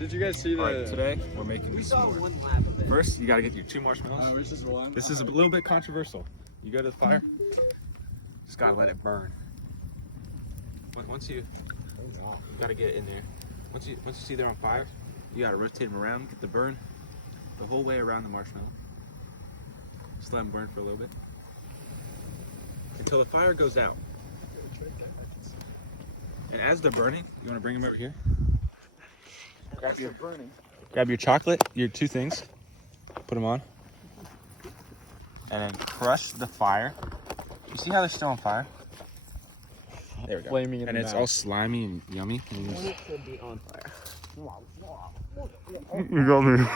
Did you guys see the? Alright, today we're making these s'mores. First, you gotta get your 2 marshmallows. This is one. This is a little bit controversial. You go to the fire, just gotta let it burn. Once you gotta get it in there. Once you see they're on fire, you gotta rotate them around, get the burn the whole way around the marshmallow. Just let them burn for a little bit until the fire goes out. And as they're burning, you wanna bring them over here. Grab your chocolate, your 2 things, put them on, and then crush the fire. You see how they're still on fire? There we go. Flaming in and the it's mouth. all slimy and yummy. It could be on fire. You got me.